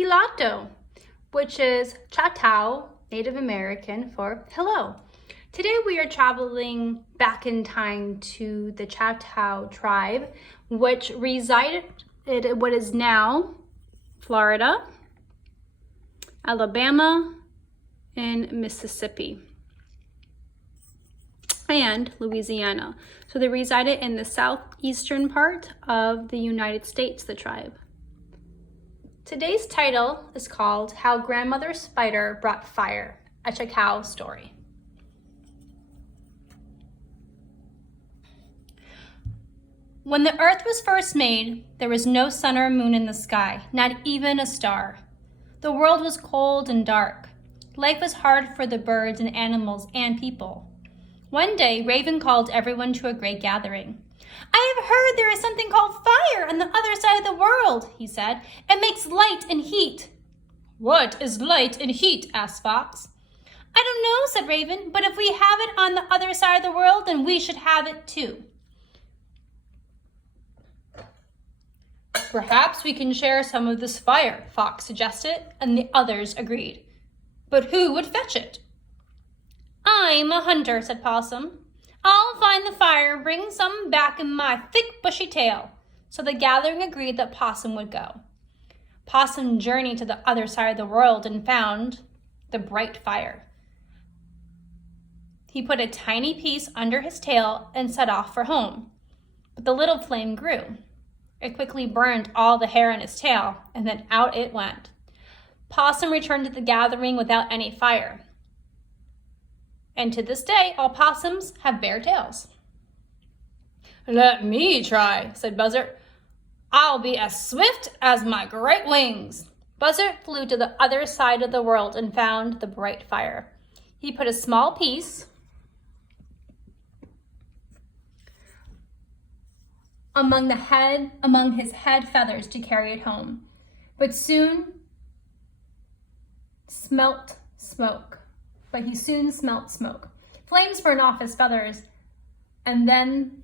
Hilato, which is Choctaw Native American for hello. Today we are traveling back in time to the Choctaw tribe, which resided in what is now Florida, Alabama, and Mississippi, and Louisiana. So they resided in the southeastern part of the United States, the tribe. Today's title is called How Grandmother Spider Brought Fire, a Choctaw Story. When the earth was first made, there was no sun or moon in the sky, not even a star. The world was cold and dark. Life was hard for the birds and animals and people. One day, Raven called everyone to a great gathering. "I have heard there is something called fire on the other side of the world," he said. "It makes light and heat." "What is light and heat?" asked Fox. "I don't know," said Raven, "but if we have it on the other side of the world, then we should have it too." "Perhaps we can share some of this fire," Fox suggested, and the others agreed. "But who would fetch it?" "I'm a hunter," said Possum. "I'll find the fire and bring some back in my thick, bushy tail." So the gathering agreed that Possum would go. Possum journeyed to the other side of the world and found the bright fire. He put a tiny piece under his tail and set off for home. But the little flame grew. It quickly burned all the hair on his tail, and then out it went. Possum returned to the gathering without any fire. And to this day, all possums have bare tails. "Let me try," said Buzzard. "I'll be as swift as my great wings." Buzzard flew to the other side of the world and found the bright fire. He put a small piece among his head feathers to carry it home, but soon smelt smoke. Flames burned off his feathers, and then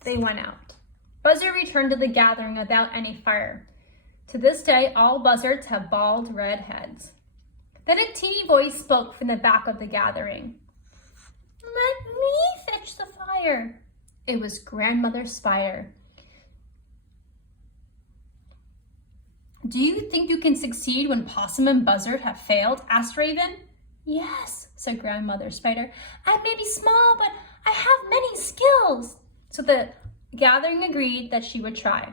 they went out. Buzzard returned to the gathering without any fire. To this day, all buzzards have bald red heads. Then a teeny voice spoke from the back of the gathering. "Let me fetch the fire." It was Grandmother Spider. "Do you think you can succeed when Possum and Buzzard have failed?" asked Raven. "Yes," said Grandmother Spider. "I may be small, but I have many skills." So the gathering agreed that she would try.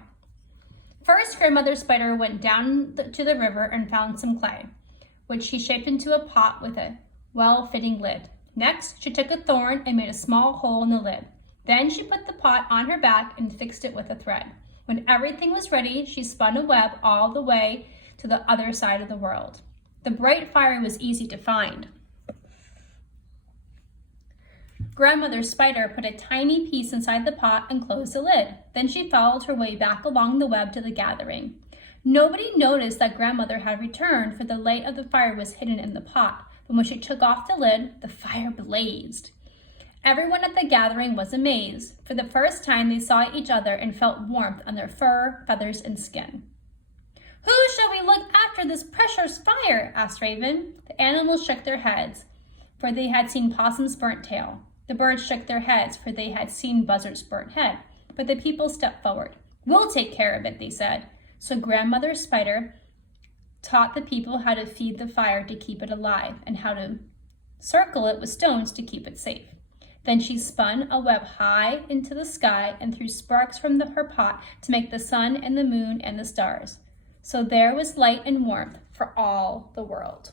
First, Grandmother Spider went down to the river and found some clay, which she shaped into a pot with a well-fitting lid. Next, she took a thorn and made a small hole in the lid. Then she put the pot on her back and fixed it with a thread. When everything was ready, she spun a web all the way to the other side of the world. The bright fire was easy to find. Grandmother Spider put a tiny piece inside the pot and closed the lid. Then she followed her way back along the web to the gathering. Nobody noticed that Grandmother had returned, for the light of the fire was hidden in the pot. But when she took off the lid, the fire blazed. Everyone at the gathering was amazed. For the first time, they saw each other and felt warmth on their fur, feathers, and skin. "Who shall we look after this precious fire?" asked Raven. The animals shook their heads, for they had seen Possum's burnt tail. The birds shook their heads, for they had seen Buzzard's burnt head. But the people stepped forward. "We'll take care of it," they said. So Grandmother Spider taught the people how to feed the fire to keep it alive and how to circle it with stones to keep it safe. Then she spun a web high into the sky and threw sparks from her pot to make the sun and the moon and the stars. So there was light and warmth for all the world.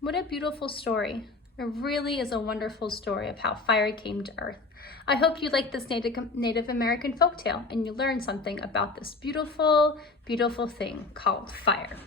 What a beautiful story. It really is a wonderful story of how fire came to Earth. I hope you like this Native American folktale and you learned something about this beautiful, beautiful thing called fire.